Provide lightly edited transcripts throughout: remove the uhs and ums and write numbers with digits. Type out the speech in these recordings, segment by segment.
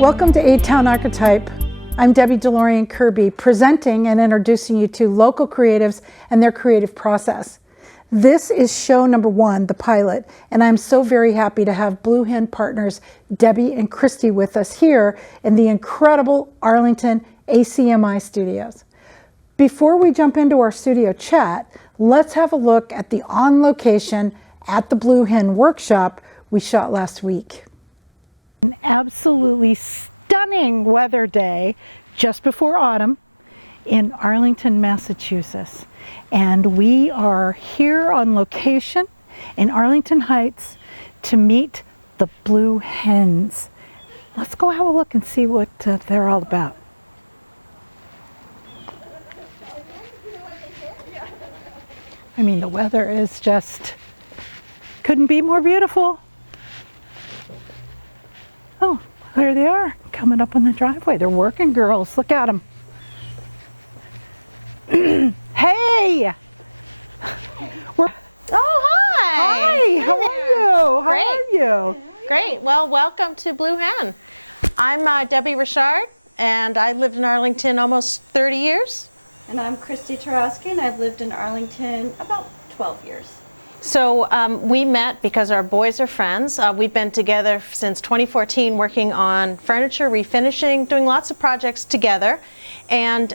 Welcome to Eight Town Archetype. I'm Debye Delorean Kerbey, presenting and introducing you to local creatives and their creative process. This is show number 1, the pilot, and I'm so very happy to have Blue Hen partners Debbie and Christy with us here in the incredible Arlington ACMI studios. Before we jump into our studio chat, let's have a look at the on location at the Blue Hen workshop we shot last week. An absolutely stunning weather day just before autumn in Arlington, Massachusetts. And we are here on location in Arlington Heights to meet the Blue Hens. Let's go have a look and see what they're all about. I mean, the weather is just, couldn't be more beautiful. Oh, there they are, coming up on the driveway. They're working girls. Look at them. Hey! Oh, hi! Hi, how are you? How are you? Great. Well, welcome to Blue Hen. I'm Debbie Richard, and I lived in Arlington almost 30 years. And I'm Christy Tarosky, and I've lived in Arlington about 12 years. So we met because our boys are friends. We've been together since 2014 working on furniture, refinishing, doing lots of projects together. And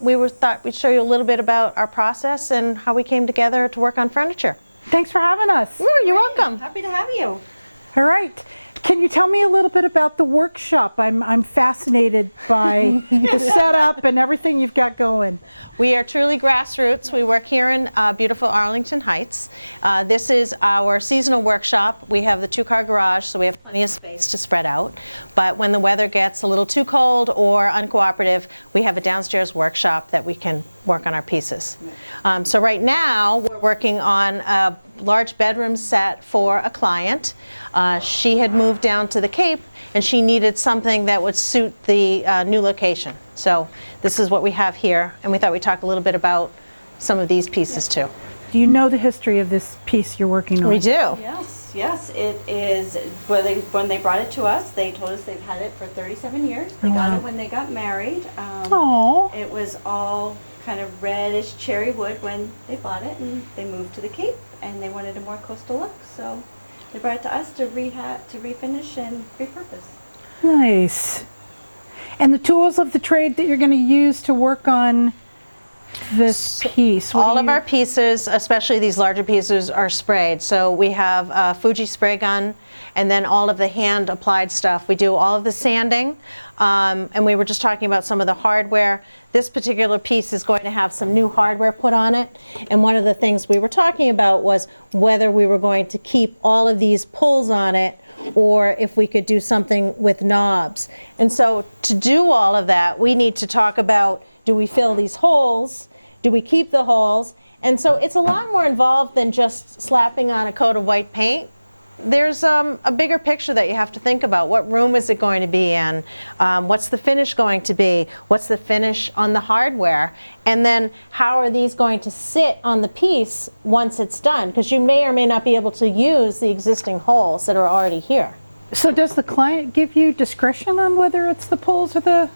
we thought we'd show you a little bit about our process and how we came together to work on furniture. Thanks for having us. Ooh, you're welcome. Happy to have you. All right. Can you tell me a little bit about the workshop? I'm fascinated by the setup and everything you've got going. We are truly grassroots. We work here in beautiful Arlington Heights. This is our seasonal workshop. We have the 2-car garage, so we have plenty of space to spread out. But when the weather gets a little too cold or uncooperative, we have a downstairs workshop that we can work on our pieces. So right now, we're working on a large bedroom set for a client. She had moved down to the Cape and she needed something that would suit the new location. So this is what we have here, and we thought we'd talk a little bit about some of these pieces too. Do you know the history of this piece you're working on? We do. Yes, it is. When they brought it to us, they told us they've had it for 37 years. They got it when they got married. Aww. It was all kind of reddish cherry wood when they bought it, and they moved to the Cape, and they wanted a more coastal look, so they brought it to us to refinish and repurpose. Nice. And the tools of the trade that you're going to use to work on this piece? All of our pieces, especially these larger pieces, are sprayed. So we have a Fuji spray gun, and then all of the hand applied stuff. We do all of the sanding, and we were just talking about some of the hardware. This particular piece is going to have some new hardware put on it, and one of the things we were talking about was whether we were going to keep all of these pulls on it or if we could do something with knobs. And so to do all of that, we need to talk about, do we fill these holes? Do we keep the holes? And so it's a lot more involved than just slapping on a coat of white paint. There's a bigger picture that you have to think about. What room is it going to be in? What's the finish going to be? What's the finish on the hardware? And then how are these going to sit on the piece once it's done? Because you may or may not be able to use the existing holes that are already here. So does the client give you discretion on whether it's the pulls or the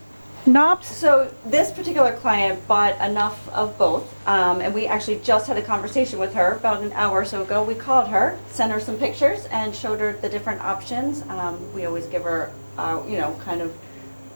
knobs? So this particular client bought enough of both, and we actually just had a conversation with her about an hour or so ago. We called her, sent her some pictures, and showed her the different options. We always give her, kind of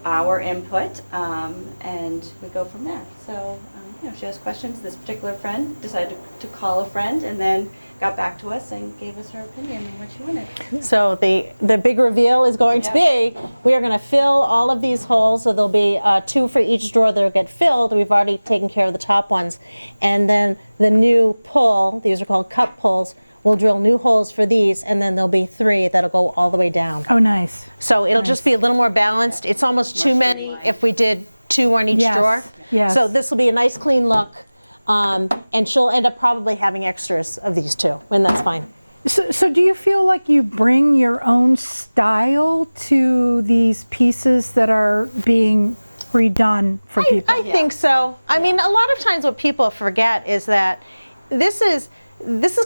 our input, and we go from there. So, if she has questions, this particular friend decided to call a friend, and then got back to us and gave us her opinion on what she wanted. So the big reveal is going to be, we are going to fill all of these holes, so there'll be 2 for each drawer that'll get filled. We've already taken care of the top ones. And then the new pull, these are called cup pulls, we'll drill new holes for these, and then there'll be 3 that'll go all the way down. Oh, nice. So it'll just be a little more balanced. It's almost too many if we did 2 on each drawer. Yes. So this will be a nice clean look. And she'll end up probably having extras of these too, and that's fine. So do you feel like you bring your own style to these pieces that are being redone for people? I think so. I mean, a lot of times what people forget is that this is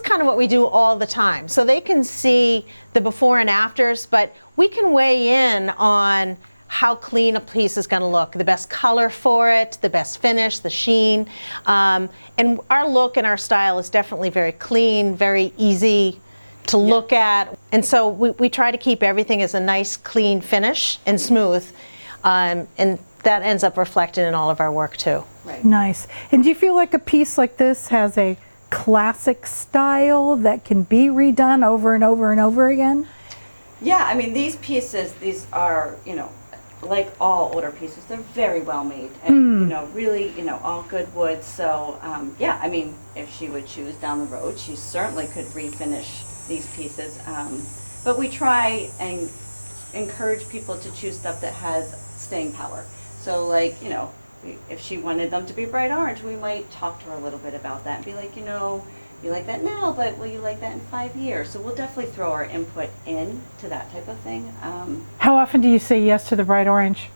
kind of what we do all the time. So they can see the before and afters, but we can weigh in on how clean a piece is going to look, the best color for it, the best finish, the sheen. And our look and our style is definitely very clean, very easy to look at. And so we try to keep everything as a nice, clean finish and smooth. And that ends up reflected in all of our work too. Right. Nice. And do you feel like a piece like this has a classic style that can be redone over and over and over again? Yeah, I mean, these pieces, these are, you know, like all older pieces, they're very well made and, you know, really, you know, all good wood. So, yeah, I mean, if she would choose down the road, she certainly could refinish these pieces. But we try and encourage people to choose stuff that has staying power. So, like, you know, if she wanted them to be bright orange, we might talk to her a little bit about that and be like, you know, you like that now, but will you like that in 5 years? So we'll definitely throw our input in to that type of thing. How often do you say yes to the bright orange?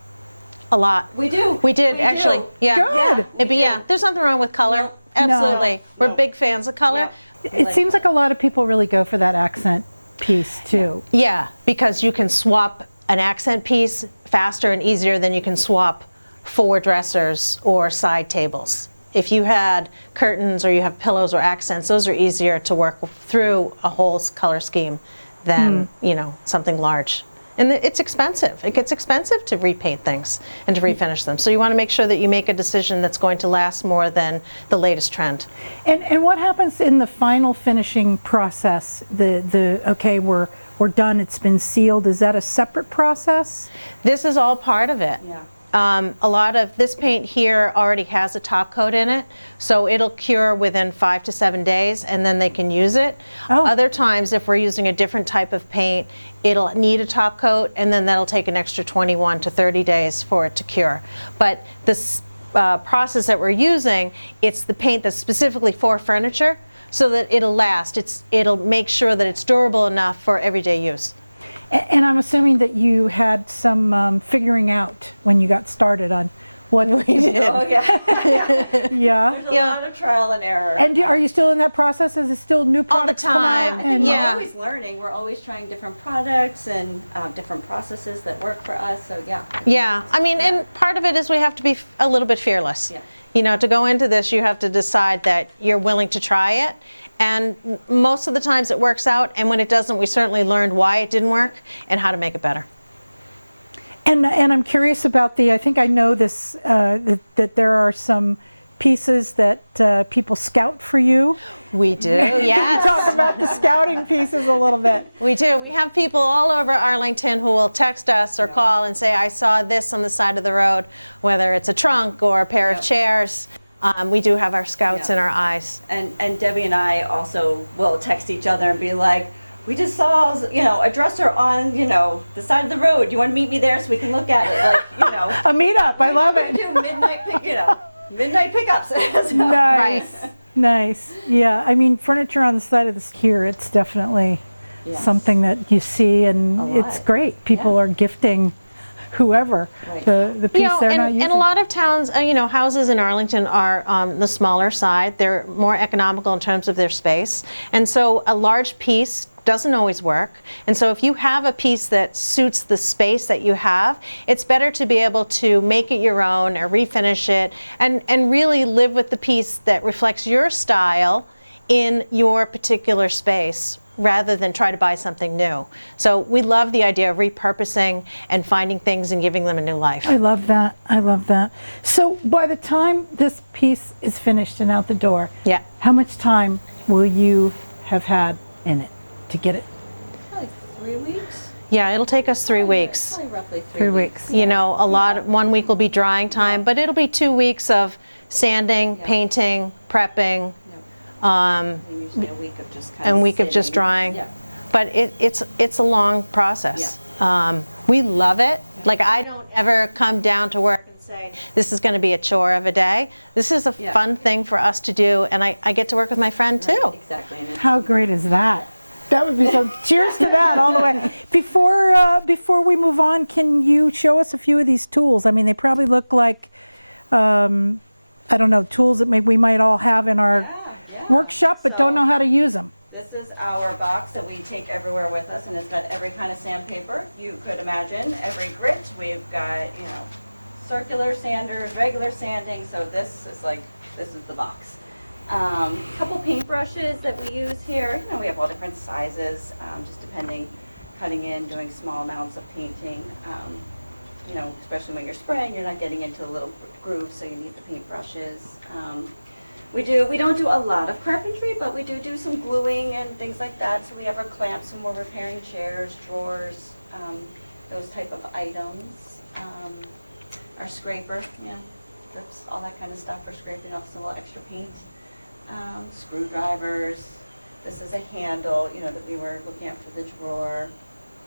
A lot. We do. We did, actually. Do. Yeah. Good. Yeah, there's nothing wrong with color. No. Absolutely. No. We're big fans of color. Yeah. It seems like a lot of people really go for that accent piece too. Yeah, because you can swap an accent piece faster and easier than you can swap 4 dressers or side tables. If you had curtains or you have pillows or accents, those are easier to work through a whole color scheme than, you know, something large. And it's expensive. It gets expensive to repaint things and to refinish them. So you want to make sure that you make a decision that's going to last more than the latest trend. And what happens in the final finishing process? Okay, we're done, it's been sealed. Is that a separate process? This is all part of it. Yeah. A lot of this paint here already has a top coat in it, so it'll cure within 5 to 7 days and then they can use it. Oh. Other times, if we're using a different type of paint, it'll need a top coat and then that'll take an extra 21 to 30 days for it to cure. But this process that we're using, it's the paint that's specifically for furniture so that it'll last. It'll make sure that it's durable enough for everyday use. And I'm assuming that you had some figuring out when you got started on what we did. Oh, yeah. Yeah. There's a lot of trial and error. And are you still in that process? Is it still new products come out? time. And Yeah. We're always learning. We're always trying different products and different processes that work for us. So, yeah. Yeah, I mean, and part of it is we have to be a little bit fearless. Yeah. You know, to go into this, you have to decide that you're willing to try it. And most of the times it works out, and when it doesn't, we certainly learned why it didn't work and how to make it better. And I'm curious about I think I know this, that there are some pieces that people scout for you. We do, yes. Talk about the scouting pieces a little bit. We do. We have people all over Arlington who will text us or call and say, I saw this on the side of the road, whether it's a trunk or a pair of chairs. We do have our scouts in our eyes. And Debbie and I also will text each other and be like, we just saw, you know, a dresser on, you know, the side of the road. Do you want to meet me there so we can look at it? Like, you know. A meetup, I love it. Do midnight pickups. So- Nice, nice. Yeah, I mean, furniture on the side of the here, it's definitely Yes. something that you see, and A it's lot. great. People Yeah. are gifting whoever Right. the piece they're not using. And a lot of towns, you know, houses in Arlington are the smaller side. They're more economical in terms of their space. And so a large piece doesn't always work. And so if you have a piece that suits the space that you have, it's better to be able to make it your own or refinish it and really live with the piece that reflects your style in your particular space, rather than try to buy something new. So we love the idea of repurposing and finding things and giving them a new life. I love that. I love that. So by the time this piece is finished and out the door, Yeah. how much time will you have had in it to get it? Like 3 weeks? Yeah, it'll take us 3 weeks. Probably roughly 3 weeks. You know, 1 week will be drying time, but it'll be 2 weeks of sanding, painting, prepping, And usually a week of just kind and of a week of just sitting. drying. Yeah. But it's a long process. We love it. Like, I don't ever come down to work and say, this is going to be a chore of a day. This is a Yeah. fun thing for us to do, and I get to work with my friend too. Right, exactly. And it's- How great is that? That would be so. Cheers to that all the way. Before we move on, can you show us a few of these tools? I mean, they probably look like, I don't know, tools that we might all have in our yeah. workshop, but don't know how to use them. This is our box that we take everywhere with us, and it's got every kind of sandpaper you could imagine, every grit. We've got, you know, circular sanders, regular sanding, so this is the box. Couple paintbrushes that we use here. You know, we have all different sizes, just depending, cutting in, doing small amounts of painting. You know, especially when you're spraying, you're not getting into the little grooves, so you need the paintbrushes. We don't do a lot of carpentry, but we do some gluing and things like that. So we have our clamps and we're repairing chairs, drawers, those type of items. Our scraper, yeah, strips, all that kind of stuff for scraping off some little extra paint. Screwdrivers. This is a handle, you know, that we were looking at for the drawer.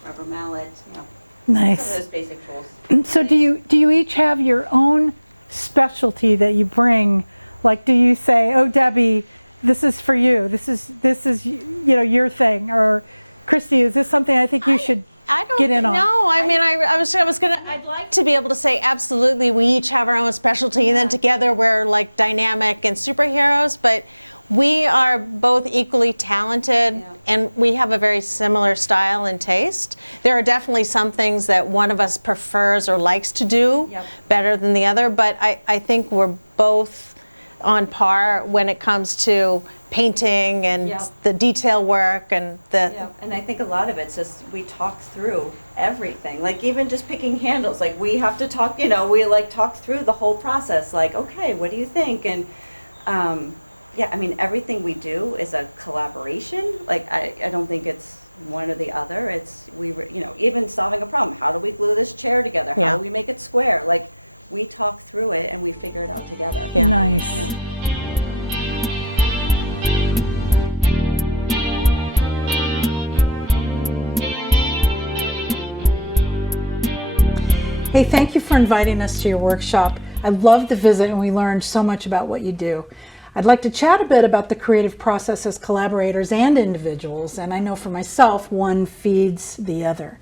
Rubber mallet, you know. Nice. Some of those basic tools. So do you each have your own specialty that you bring? Like, do you say, "Oh, Debbie, this is for you. This is you know, your thing," or Christy, is this something I think you should get in on? No, I mean, I'd like to be able to say absolutely we each have our own specialty and then together we're like dynamic and superheroes, but we are both equally talented and we have a very similar style and taste. There are definitely some things that one of us prefers or likes to do better than the other, but I think we're both on par when it comes to painting and the detail work and and I think a lot of it's just we talk through everything, like even just picking handles, like we have to talk, you know, we like talk through the whole process, like, okay, what do you think? And yeah, I mean, everything we do is a collaboration. Like I don't think it's one or the other. It's you know, even solving a problem, how do we glue this chair together, how do we make it square, like we talk through it and we figure it out together. Nice. Hey, thank you for inviting us to your workshop. I loved the visit and we learned so much about what you do. I'd like to chat a bit about the creative process as collaborators and individuals, and I know for myself, one feeds the other.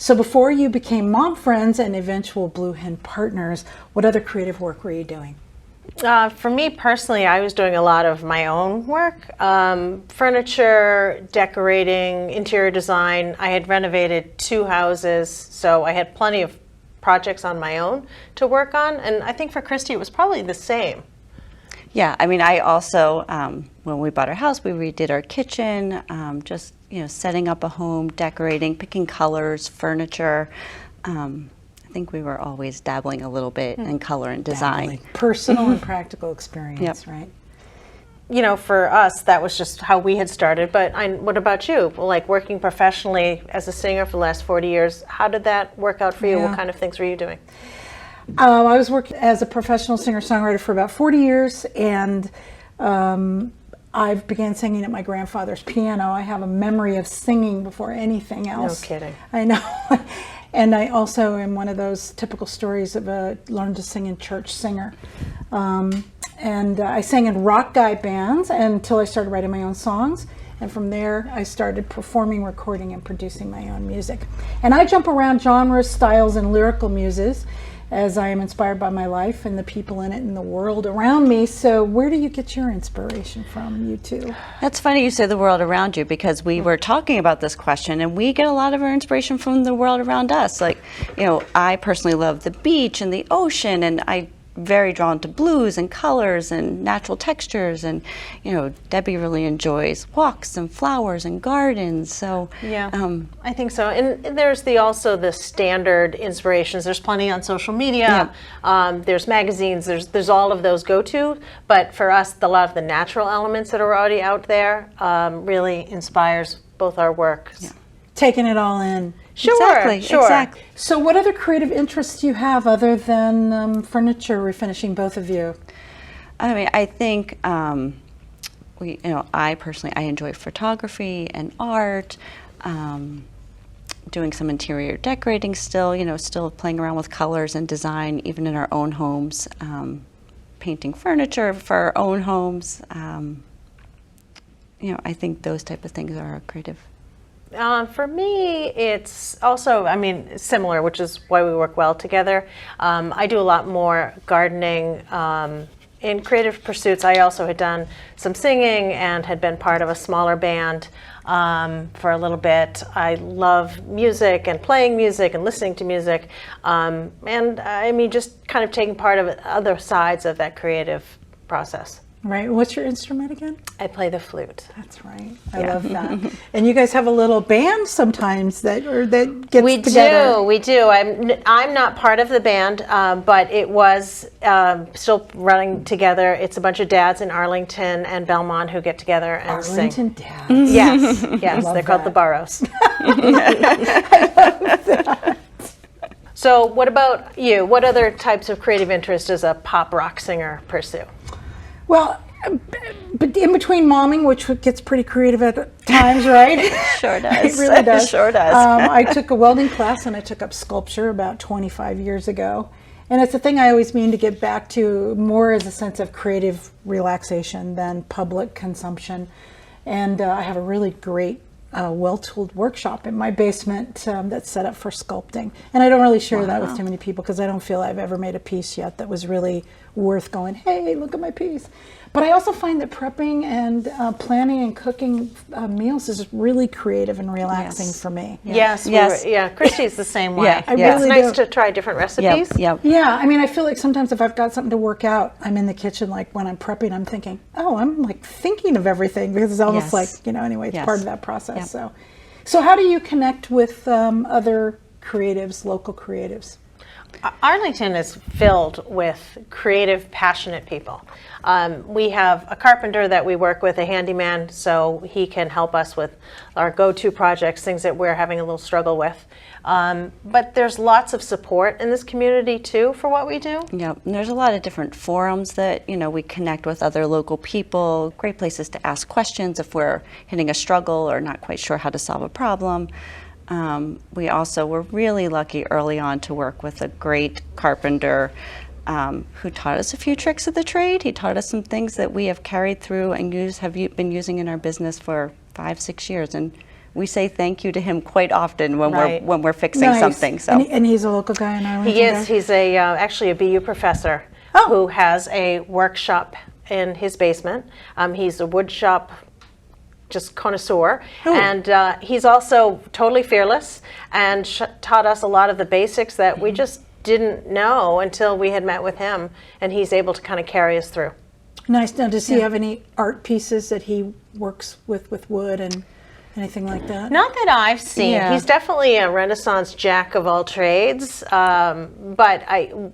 So before you became mom friends and eventual Blue Hen partners, what other creative work were you doing? For me personally, I was doing a lot of my own work. Furniture, decorating, interior design. I had renovated 2 houses, so I had plenty of projects on my own to work on. And I think for Christy, it was probably the same. Yeah, I mean, I also, when we bought our house, we redid our kitchen, just, you know, setting up a home, decorating, picking colors, furniture. I think we were always dabbling a little bit in color and design. Personal and practical experience, right? You know, for us, that was just how we had started. But what about you? Like working professionally as a singer for the last 40 years, how did that work out for you? What kind of things were you doing? I was working as a professional singer-songwriter for about 40 years, and I began singing at my grandfather's piano. I have a memory of singing before anything else. No kidding. I know. And I also am one of those typical stories of a learn to sing in church singer. And I sang in rock guy bands until I started writing my own songs. And from there, I started performing, recording, and producing my own music. And I jump around genres, styles, and lyrical muses as I am inspired by my life and the people in it and the world around me. So where do you get your inspiration from, you two? That's funny you say the world around you, because we were talking about this question and we get a lot of our inspiration from the world around us. Like, you know, I personally love the beach and the ocean, and I'm very drawn to blues and colors and natural textures, and you know, Debbie really enjoys walks and flowers and gardens. So I think so. And there's also the standard inspirations. There's plenty on social media. There's magazines. There's all of those go-to. But for us, a lot of the natural elements that are already out there really inspires both our work. Taking it all in. Exactly. So what other creative interests do you have other than furniture refinishing, both of you? I mean, I think I personally enjoy photography and art, doing some interior decorating still, still playing around with colors and design even in our own homes, painting furniture for our own homes. I think those type of things are creative. For me, it's also, similar, which is why we work well together. I do a lot more gardening, in creative pursuits, I also had done some singing and had been part of a smaller band for a little bit. I love music and playing music and listening to music, and I mean, just kind of taking part of other sides of that creative process. Right. What's your instrument again? I play the flute. That's right. I love that. And you guys have a little band sometimes that gets together. We do. I'm not part of the band, but it was still running together. It's a bunch of dads in Arlington and Belmont who get together and sing. Arlington dads. Yes, yes. They're called the Burrows. So what about you? What other types of creative interest does a pop rock singer pursue? Well, but in between momming, which gets pretty creative at times, right? Sure does. It really does. Sure does. I took a welding class and I took up sculpture about 25 years ago. And it's a thing I always mean to get back to more as a sense of creative relaxation than public consumption. And I have a really great well-tooled workshop in my basement that's set up for sculpting. And I don't really share that with too many people because I don't feel I've ever made a piece yet that was really worth going, hey, look at my piece. But I also find that prepping and planning and cooking meals is really creative and relaxing for me. Yes, Christy's the same way. Yeah, It's really nice do. to try different recipes. Yep. Yeah, I mean, I feel like sometimes if I've got something to work out, I'm in the kitchen, like when I'm prepping, I'm thinking, oh, I'm like thinking of everything because it's almost Yes. like, anyway, it's Yes. part of that process. Yep. So how do you connect with other creatives, local creatives? Arlington is filled with creative, passionate people. We have a carpenter that we work with, a handyman, so he can help us with our go-to projects, things that we're having a little struggle with. But there's lots of support in this community too for what we do. Yep, and there's a lot of different forums that, we connect with other local people, great places to ask questions if we're hitting a struggle or not quite sure how to solve a problem. We also were really lucky early on to work with a great carpenter who taught us a few tricks of the trade. He taught us some things that we have carried through and been using in our business for 5-6 years. And we say thank you to him quite often when Right. we're fixing Nice. something. So And he's a local guy in Arlington? He is. He's actually a BU professor who has a workshop in his basement. He's a wood shop just connoisseur, and he's also totally fearless and taught us a lot of the basics that we just didn't know until we had met with him, and he's able to kind of carry us through. Nice. Now, does he have any art pieces that he works with wood and anything like that? Not that I've seen. Yeah. He's definitely a Renaissance jack of all trades, but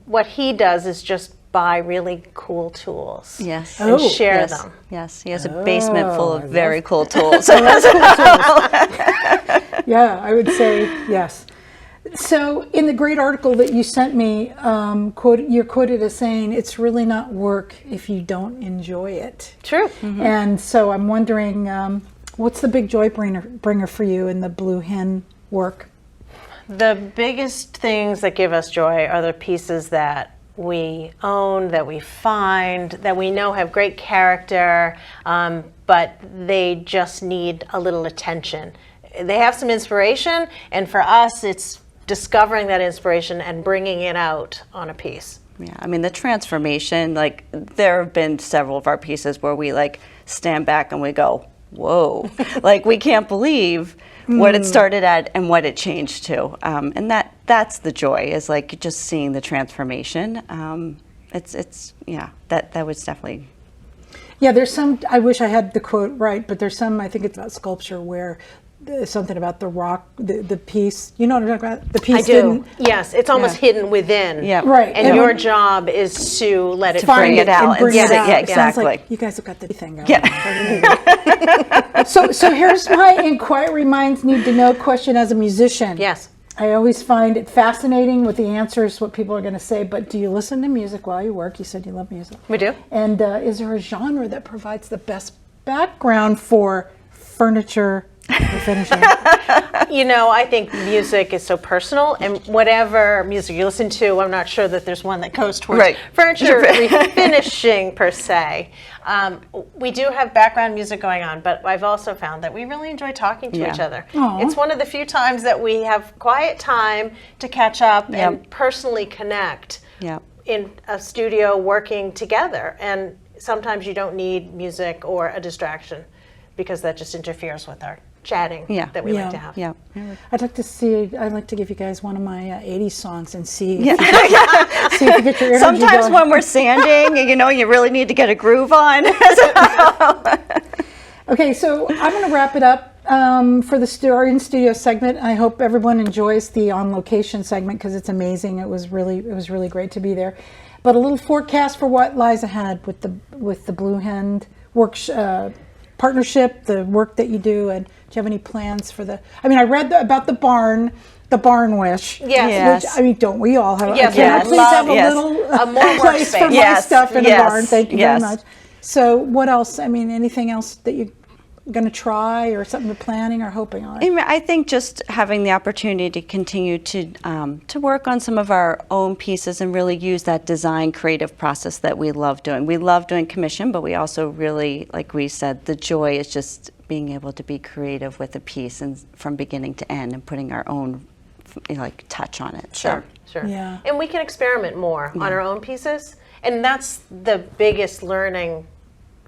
what he does is just buy really cool tools yes. and share yes. them. Yes, he has a basement full I of love very cool tools. Yeah, I would say yes. So in the great article that you sent me, you're quoted as saying, it's really not work if you don't enjoy it. True. And so I'm wondering, what's the big joy bringer for you in the Blue Hen work? The biggest things that give us joy are the pieces that we own, that we find, that we know have great character, but they just need a little attention. They have some inspiration, and for us, it's discovering that inspiration and bringing it out on a piece. Yeah, I mean, the transformation, there have been several of our pieces where we stand back and we go, whoa, we can't believe what it started at and what it changed to. And that's the joy, is just seeing the transformation. That was definitely. Yeah, there's some, I wish I had the quote right, but there's some, I think it's about sculpture where there's something about the rock, the piece, you know what I'm talking about? The piece I do. didn't. Yes, it's almost hidden within. Yeah. Right. And your job is to let it Find bring it out and bring and it say- out. yeah, It sounds like exactly. you guys have got the thing going. Yeah. So here's my Inquiry Minds Need to Know question as a musician. Yes. I always find it fascinating with the answers, what people are going to say, but do you listen to music while you work? You said you love music. We do. And is there a genre that provides the best background for furniture finishing? I think music is so personal, and whatever music you listen to, I'm not sure that there's one that goes towards Right. furniture refinishing per se. We do have background music going on, but I've also found that we really enjoy talking to each other. Aw. It's one of the few times that we have quiet time to catch up Yep. and personally connect. Yep. in a studio working together. And sometimes you don't need music or a distraction because that just interferes with our chatting that we like to have. Yeah. I'd like to give you guys one of my 80s songs and see if you get your energy Sometimes going. when we're sanding, you really need to get a groove on. Okay, so I'm going to wrap it up for the our in-studio segment. I hope everyone enjoys the on-location segment because it's amazing. It was really great to be there. But a little forecast for what lies ahead with the Blue Hen partnership, the work that you do, and do you have any plans for the? I mean, I read about the barn wish. Yes. Which, don't we all have? Yes, Can I yes. please have a little more place for workspace. my stuff in the barn? Thank you very Yes. much. So, what else? I mean, anything else that you're going to try, or something you're planning or hoping on? I think just having the opportunity to continue to work on some of our own pieces and really use that design creative process that we love doing. We love doing commission, but we also really, like we said, the joy is just being able to be creative with a piece and from beginning to end and putting our own touch on it. Sure. Yeah. And we can experiment more on our own pieces. And that's the biggest learning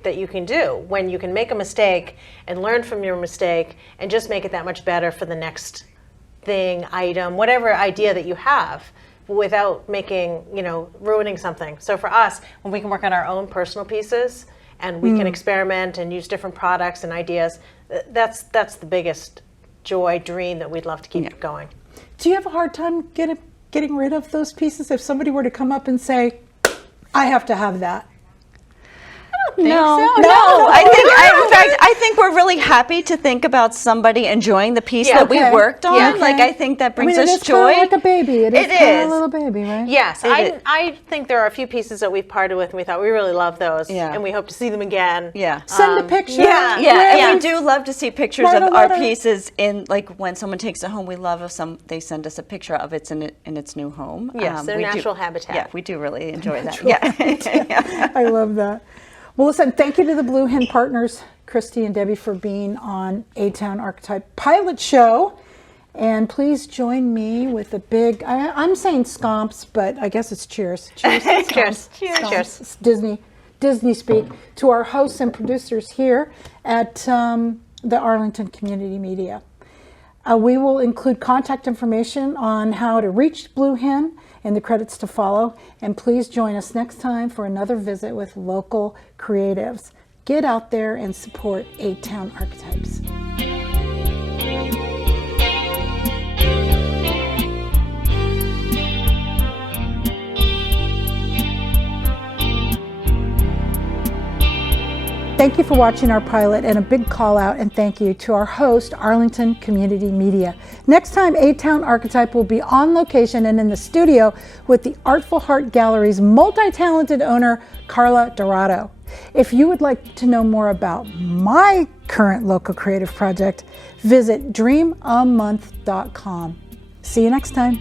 that you can do, when you can make a mistake and learn from your mistake and just make it that much better for the next thing, item, whatever idea that you have, without making, ruining something. So for us, when we can work on our own personal pieces and we can experiment and use different products and ideas, that's the biggest joy, dream that we'd love to keep going. Do you have a hard time getting rid of those pieces? If somebody were to come up and say, I have to have that. No. I think we're really happy to think about somebody enjoying the piece that we worked on. Yeah, okay. I think that brings us it's joy. Kind of like a baby. It is kind of is. a little baby, right? Yes, I think there are a few pieces that we've parted with and we thought we really love those, and we hope to see them again. Yeah. Send a picture. And we do love to see pictures Write of a our letter. pieces when someone takes it home. We love if they send us a picture of it in its new home. Yes, their we natural habitat. Yeah, we do really enjoy that. Yeah. I love that. Well, listen, thank you to the Blue Hen partners, Christy and Debbie, for being on A-Town Archetype Pilot Show. And please join me with a big, I'm saying scomps, but I guess it's cheers. Cheers. Cheers. Scomps. Cheers. It's Disney speak. To our hosts and producers here at the Arlington Community Media. We will include contact information on how to reach Blue Hen and the credits to follow. And please join us next time for another visit with local creatives. Get out there and support A-Town Archetypes. Thank you for watching our pilot, and a big call out and thank you to our host, Arlington Community Media. Next time, A-Town Archetype will be on location and in the studio with the Artful Heart Gallery's multi-talented owner, Carla Dorado. If you would like to know more about my current local creative project, visit dreamamonth.com. See you next time.